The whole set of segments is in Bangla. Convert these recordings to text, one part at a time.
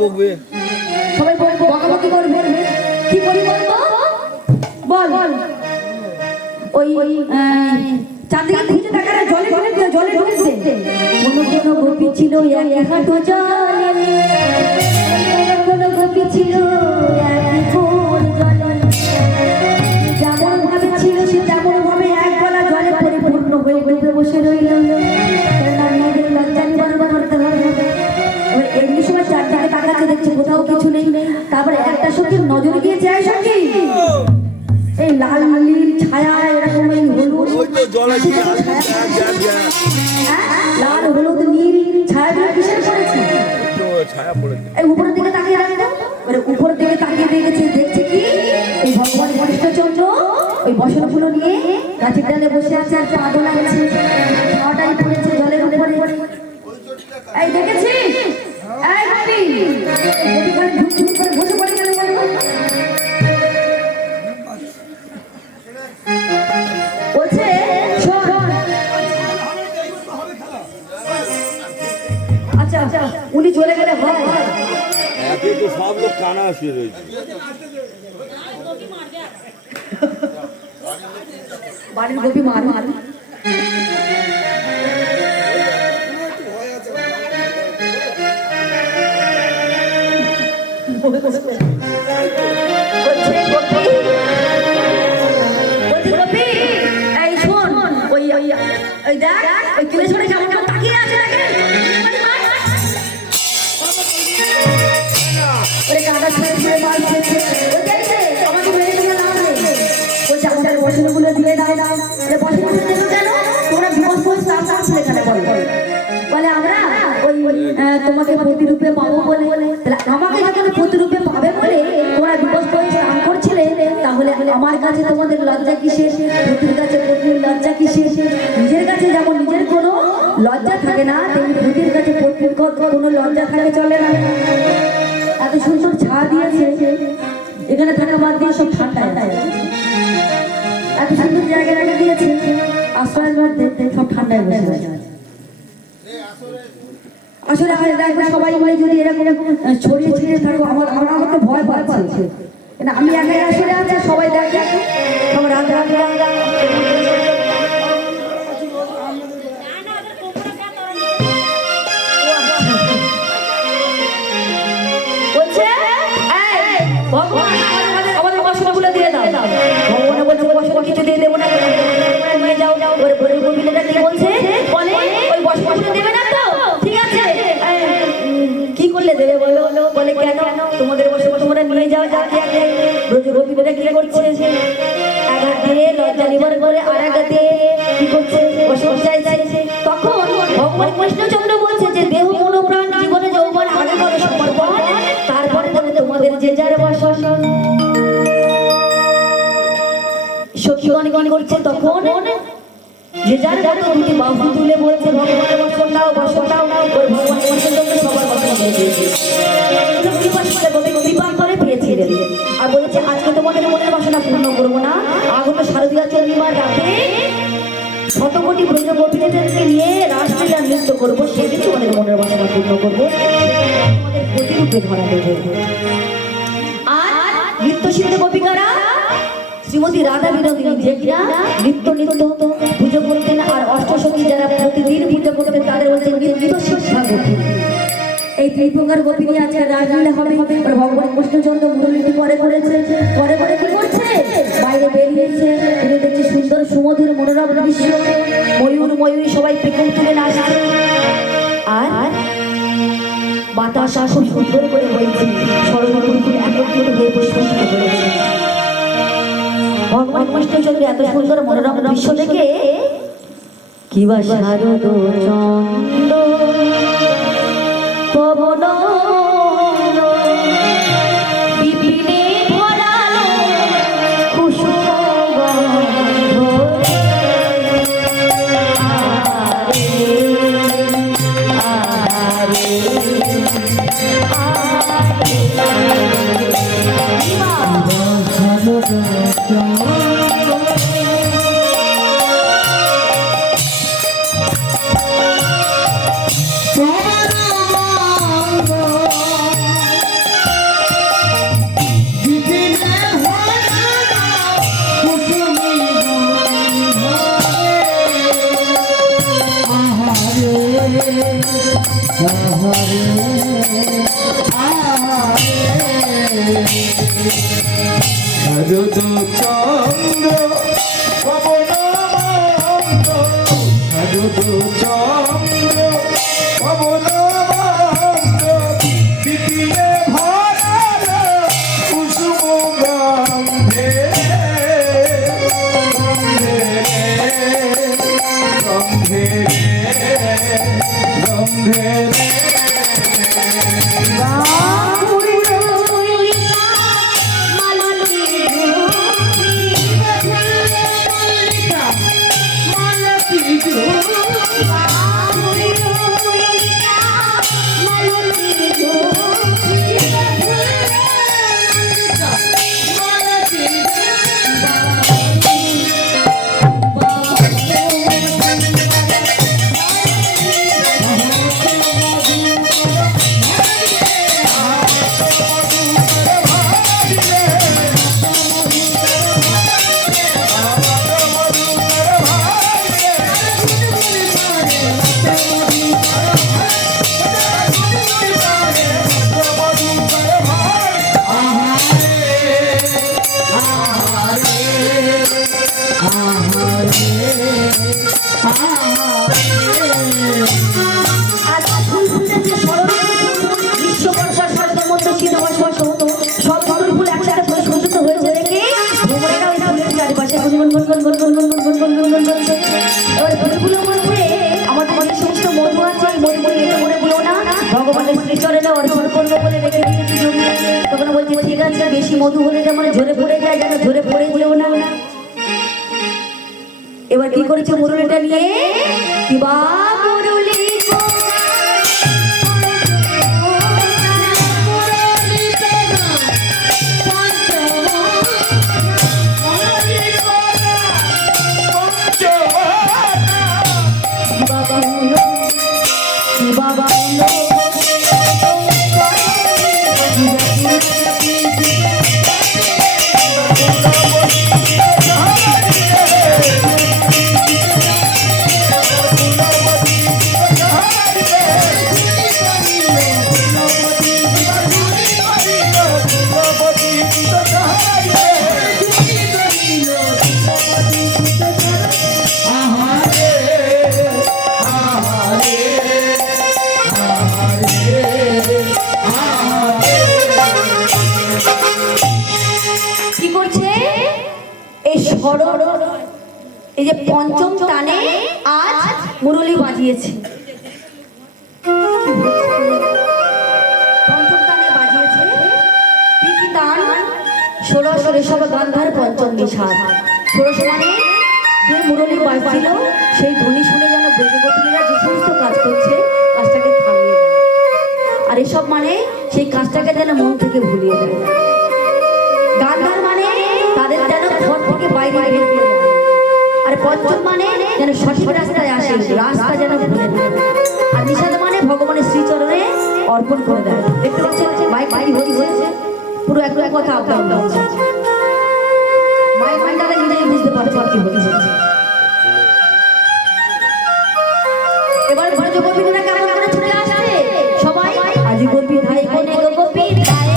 বকবে সবাই বকাবকি করবে কি করি বলবো বল ওই চাঁদিকে খুঁজে দেখা জলে ঢুকছে কোনো গোপী ছিল এক হাঁটু জলে কোনো গোপী ছিল এক কোণ জলে যেমন ভাবে ছিল সে তেমন ভাবে এক গলা জলে পরিপূর্ণ হয়ে ডুবে বসে রইল মেয়েদের লজ্জা নিবারণ করতে হবে। এবার এমনি সময় চারদিকে তাকাতে দেখছে কোথাও কিছু নেই তারপরে একটা সখীর নজর গিয়ে যায় সখী এই লাল নীল ছায়া এরকম এই হলুদ লাল হলুদ নীল ছায়া কিসের পড়েছে এই উপরের দিকে তাকিয়ে রাখতো উপরের দিকে তাকিয়ে দেখেছে দেখছে কি এই ভগবান কৃষ্ণচন্দ্র ওই বসনফুল নিয়ে গাছের ডালে বসে আছে আর পা দোলাচ্ছে ছাওয়াটাই পড়েছে জলের উপরে এই দেখেছিস এই গোপী গোপীখানে ঢুক করে বসে পড়ে গেল বলছে শোন আচ্ছা উনি চলে গেলে হয় তো সব লোক কানা শুয়ে রয়েছে বাড়ির গোপী মার এই শোন ওই দেখ ওই কিলেশ্বরে কেমন তাকিয়ে আছে কাঁটা ছুঁড়ে মারছে আমাকে মেরে দিলে না ওই চাকরিটার বসনগুলো দিয়ে দাও বসন দেবো কেন তোমরা বিপদ আসলে এখানে বলে আমরা ওই তোমাকে প্রতিরূপে পাবো বলে আমাকে যখন প্রতিরূপে পাবে বলে তোমরা বিপদ স্নান করছিলে তাহলে আমার কাছে তোমাদের লজ্জা কিসের প্রতির কাছে প্রতির লজ্জা কিসের নিজের কাছে যেমন নিজের কোনো লজ্জা থাকে না তেমনি প্রতির কাছে প্রতির কোনো লজ্জা থাকে চলে না এত সুন্দর ছায়া দিয়েছে এখানে থাকা বাদ দিয়ে সব ঠান্ডা এত সুন্দর জায়গা রেখে দিয়েছে আশ্রয়ের মধ্যে সব ঠান্ডায় বসে আছে আসলে দেখো সবাই যদি এরকম ছড়িয়ে ছিটিয়ে থাকো আমাকে ভয় পাচ্ছে আমি একাই আসলে আছে সবাই দেখে আমার রাধা বলছে ভগবান আমাদের বসনগুলো দিয়ে দাও ভগবানের বলছে বসন কিছু দিয়ে দেবো না নিয়ে যাও ওর গোবিন্দটা কি বলছে বলে ওই বসনগুলো দেবে না তো ঠিক আছে কি করলে দেবে বলে কেন তোমাদের বসে তোমরা নিয়ে যাও রোজ গোবিন্দটা কি করছে আঘাত দিয়ে লজ্জা নিবারণ করে আর আঘাত দিয়ে কি করছে বসন চাইছে তখন ভগবান কৃষ্ণচন্দ্র বলছে যে দেহ মনোপ্রাণ জীবনে যৌবন আগে করে সমর্পণ তারপরে তোমাদের যে যার বসন সখীগণ করছে তখন যে যার দুটি বাহু তুলে বলছে ভগবানের বসন দাও ওই ভগবান কৃষ্ণচন্দ্র সবার বসন করে দিয়েছে কৃপা করে পেয়েছিলেন আর বলেছে আজকে তোমাদের মনের বাসনা পূর্ণ করবো না আগত শারদীয়া চন্দ্রিমার রাতে শতকোটি ব্রজ গোপীদেরকে নিয়ে রাসলীলা নৃত্য করবো সেদিন তোমাদের মনের বাসনা পূর্ণ করবো তোমাদের প্রতিরূপে ধরা দেবে আর নৃত্যশিল্পী গোপিকারা শ্রীমতী রাধা বিনোদিনী যে কিনা নৃত্য পুজো করতেন আর অষ্টসখী যারা প্রতিদিন পুজো করতেন তাদের বলতে নৃত্য শিক্ষা গোপী এই তিন প্রকার গোপী নিয়ে আজকে রাসলীলা হবে ভগবান কৃষ্ণচন্দ্র মুরলীটি পরে কি করছে বাইরে বেরিয়েছে তিনি দেখছে সুন্দর সুমধুর মনোরম দৃশ্য ময়ূরী সবাই পেখম তুলে নাচছে আর বাতাস খুব সুন্দর করে বইছে সর্বমঙ্গল একত্রিত হয়ে পুষ্পিত করেছে ভগবান কৃষ্ণচন্দ্র এত সুন্দর মনোরম দৃশ্য দেখে কি বা শারদ চন্দ্র পবন বিপিনে ভরালো কুসুম চন্দ্র পবনমন্ত চন্দ্র পবনমন্ত দ্বিতীয় ভরার কুসুম গন্ধে গন্ধে গন্ধে গন্ধে ভগবানের শ্রীচরণে অর্পণ করবো বলে রেখে দিয়েছি জমি। তখন বলছি ঠিক আছে, বেশি মধু হলে যেমন ঝরে পড়ে যায়, যেন ঝরে পড়ে যেও না। এবার কি করেছে মুরলিটা নিয়ে, কি বা মুরলি বাবা এই যে পঞ্চম টানে আজ মুরলি বাজিয়েছে, পঞ্চম টানে বাজিয়েছে কি টান, ষোড়শ ঋষভ গান্ধার পঞ্চম নিষাদ। ষোড়শ মানে যে মুরলি বাজছিল সেই ধ্বনি শুনে যেন ব্রজগোপিনীরা যে সমস্ত কাজ করছে কাজটাকে থামিয়ে দেয়, আর এসব মানে সেই কাজটাকে যেন মন থেকে ভুলিয়ে দেয়। গান্ধার মানে তাদের যেন ঘর থেকে বাইরে বের করে দেয়, আর পঞ্চম মানে যেন সঠিক রাস্তায় আসে, রাস্তা যেন ভুলে দেয়। আর নিষাদ মানে ভগবানের শ্রীচরণে অর্পণ করে দেয়। দেখতে পাচ্ছেন মাইক হরি হয়েছে, পুরো এক কথা আপনার হচ্ছে, মাইক মাইকটা নিজেই বুঝতে পারছে কি হচ্ছে। এবার ব্রজ গোপীরা কেমন করে ছুটে আসছে সবাই, আজি গোপী ধাই কোনে গোপী ধাই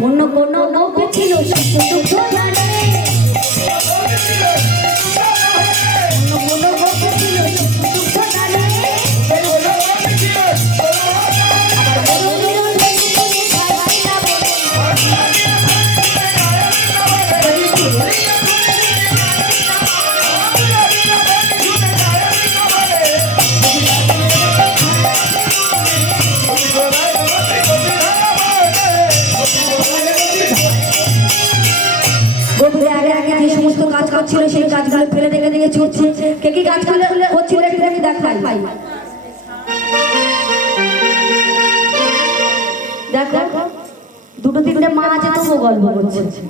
কোন কোন গোপী ছিল দুঃখ জানে, কোন কোন গোপী ছিল দুঃখ জানে, গোপীরা আগে আগে যে সমস্ত কাজ করছিল সেই কাজগুলো ফেলে দেখে দেখে ছুটছে। কে কি কাজগুলো করছিল একটু আমি দেখাই। দেখো দুটো তিনটে মা আছে তবুও গল্প করছে।